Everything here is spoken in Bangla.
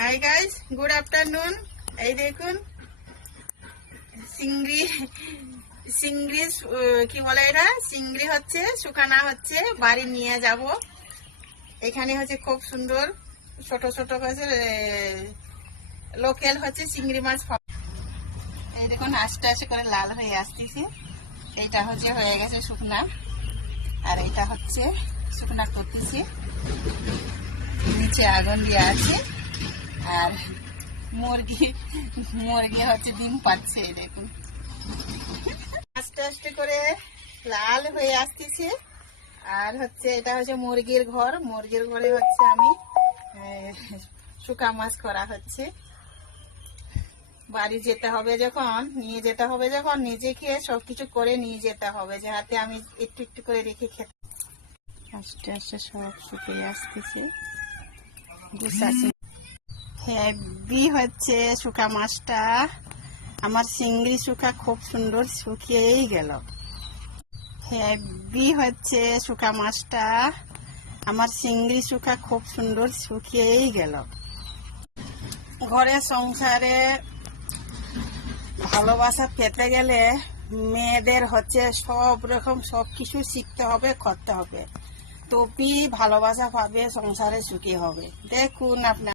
Hi guys, good afternoon. এই দেখুন চিংড়ি চিংড়ি কি বলে এটা, চিংড়ি হচ্ছে শুকানা হচ্ছে, বাড়ি নিয়ে যাব। এখানে হচ্ছে খুব সুন্দর ছোট ছোট হচ্ছে লোকাল হচ্ছে চিংড়ি মাছ। এই দেখুন আস্তে আস্তে করে লাল হয়ে আসতেছে। এইটা হচ্ছে হয়ে গেছে শুকনা, আর এটা হচ্ছে শুকনা করতেছি। নিচে আগুন দিয়ে আছে, আর মুরগি মুরগি হচ্ছে ডিম পাচ্ছে। দেখুন আস্তে আস্তে করে লাল হয়ে আসতেছে। আর হচ্ছে এটা হচ্ছে মুরগির ঘর, মুরগির ঘরে হচ্ছে আমি শুকা মাছ করা হচ্ছে। বাড়ি যেতে হবে যখন, নিয়ে যেতে হবে যখন, নিজে খেয়ে সবকিছু করে নিয়ে যেতে হবে, যাতে আমি একটু একটু করে রেখে খেতে। আস্তে আস্তে সব শুকিয়ে আসতেছে। হেভি হচ্ছে শুকা মাছটা। আমার চিংড়ি শুকা খুব সুন্দর শুকিয়েই গেল। হেভি হচ্ছে শুকা মাছটা। আমার চিংড়ি শুকা খুব সুন্দর শুকিয়েই গেল। ঘরে সংসারে ভালোবাসা পেতে গেলে মেয়েদের হচ্ছে সব রকম সবকিছু শিখতে হবে, করতে হবে, তবেই ভালোবাসা পাবে, সংসারে সুখী হবে। দেখুন আপনার